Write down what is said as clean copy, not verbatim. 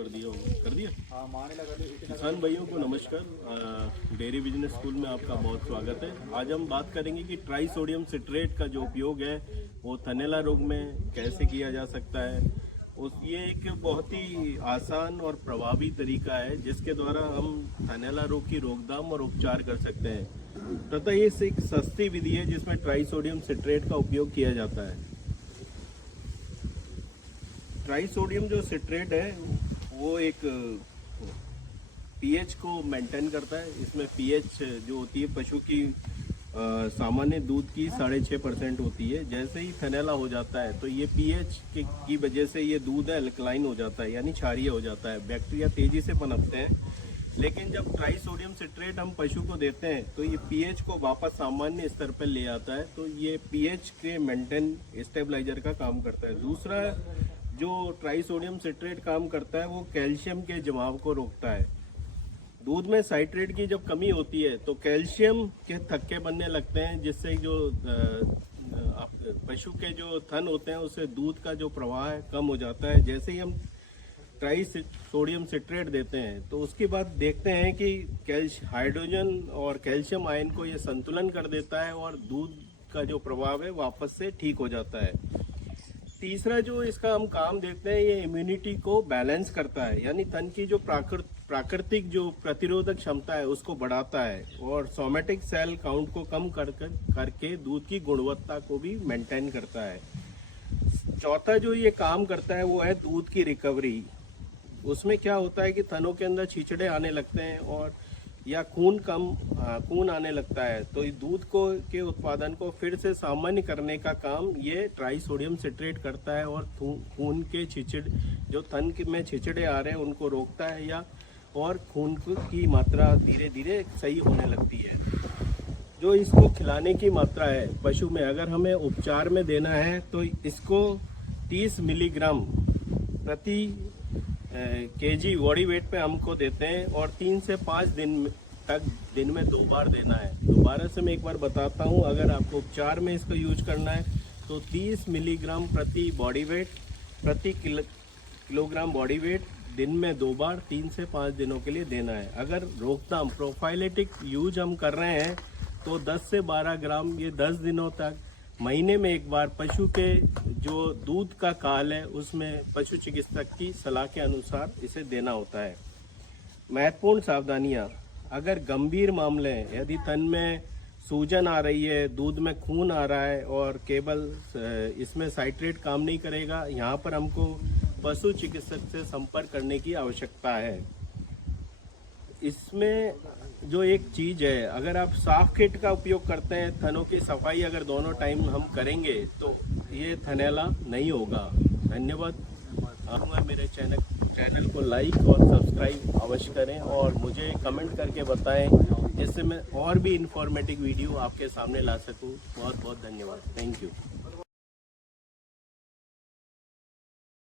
कर दिया होगा, कर दिया। किसान भाइयों को नमस्कार। डेयरी बिजनेस स्कूल में आपका बहुत स्वागत है। आज हम बात करेंगे कि ट्राइसोडियम सिट्रेट का जो उपयोग है वो थनैला रोग में कैसे किया जा सकता है। ये एक बहुत ही आसान और प्रभावी तरीका है जिसके द्वारा हम थनैला रोग की रोकथाम और उपचार कर सकते हैं तथा ये एक सस्ती विधि है जिसमें ट्राइसोडियम सिट्रेट का उपयोग किया जाता है। ट्राइसोडियम जो सिट्रेट है वो एक पीएच को मेंटेन करता है। इसमें पीएच जो होती है पशु की सामान्य दूध की 6.5% होती है। जैसे ही थनैला हो जाता है तो ये पीएच की वजह से ये दूध अल्कलाइन हो जाता है, यानी क्षारीय हो जाता है। बैक्टीरिया तेजी से पनपते हैं। लेकिन जब ट्राइसोडियम सिट्रेट हम पशु को देते हैं तो ये पीएच को वापस सामान्य स्तर पर ले आता है। तो ये पीएच के मेंटेन स्टेबलाइजर का काम करता है। दूसरा जो ट्राइसोडियम सिट्रेट काम करता है वो कैल्शियम के जमाव को रोकता है। दूध में साइट्रेट की जब कमी होती है तो कैल्शियम के थक्के बनने लगते हैं, जिससे जो पशु के जो थन होते हैं उससे दूध का जो प्रवाह है कम हो जाता है। जैसे ही हम ट्राइसोडियम सिट्रेट देते हैं तो उसके बाद देखते हैं कि हाइड्रोजन और कैल्शियम आयन को ये संतुलन कर देता है और दूध का जो प्रभाव है वापस से ठीक हो जाता है। तीसरा जो इसका हम काम देखते हैं ये इम्यूनिटी को बैलेंस करता है, यानी तन की जो प्राकृतिक जो प्रतिरोधक क्षमता है उसको बढ़ाता है और सोमेटिक सेल काउंट को कम करके दूध की गुणवत्ता को भी मेंटेन करता है। चौथा जो ये काम करता है वो है दूध की रिकवरी। उसमें क्या होता है कि थनों के अंदर छिचड़े आने लगते हैं और या खून आने लगता है, तो दूध के उत्पादन को फिर से सामान्य करने का काम ये ट्राइसोडियम सिट्रेट करता है और खून के जो थन में छिचड़े आ रहे हैं उनको रोकता है और खून की मात्रा धीरे धीरे सही होने लगती है। जो इसको खिलाने की मात्रा है पशु में, अगर हमें उपचार में देना है तो इसको 30 मिलीग्राम प्रति केजी बॉडी वेट पे हमको देते हैं और 3 से 5 दिन तक दिन में 2 बार देना है। दोबारा से मैं एक बार बताता हूँ, अगर आपको उपचार में इसको यूज करना है तो 30 मिलीग्राम प्रति बॉडी वेट प्रति किलोग्राम बॉडी वेट दिन में 2 बार 3 से 5 दिनों के लिए देना है। अगर रोकथाम प्रोफाइलेटिक यूज हम कर रहे हैं तो 10 से 12 ग्राम ये 10 दिनों तक महीने में एक बार पशु के जो दूध का काल है उसमें पशु चिकित्सक की सलाह के अनुसार इसे देना होता है। महत्वपूर्ण सावधानियां, अगर गंभीर मामले हैं, यदि तन में सूजन आ रही है, दूध में खून आ रहा है और केवल इसमें साइट्रेट काम नहीं करेगा, यहाँ पर हमको पशु चिकित्सक से संपर्क करने की आवश्यकता है। इसमें जो एक चीज है, अगर आप साफ किट का उपयोग करते हैं, थनों की सफाई अगर दोनों टाइम हम करेंगे तो ये थनैला नहीं होगा। धन्यवाद। मेरे चैनल को लाइक और सब्सक्राइब अवश्य करें और मुझे कमेंट करके बताएं जिससे मैं और भी इंफॉर्मेटिव वीडियो आपके सामने ला सकूं। बहुत बहुत धन्यवाद। Thank you.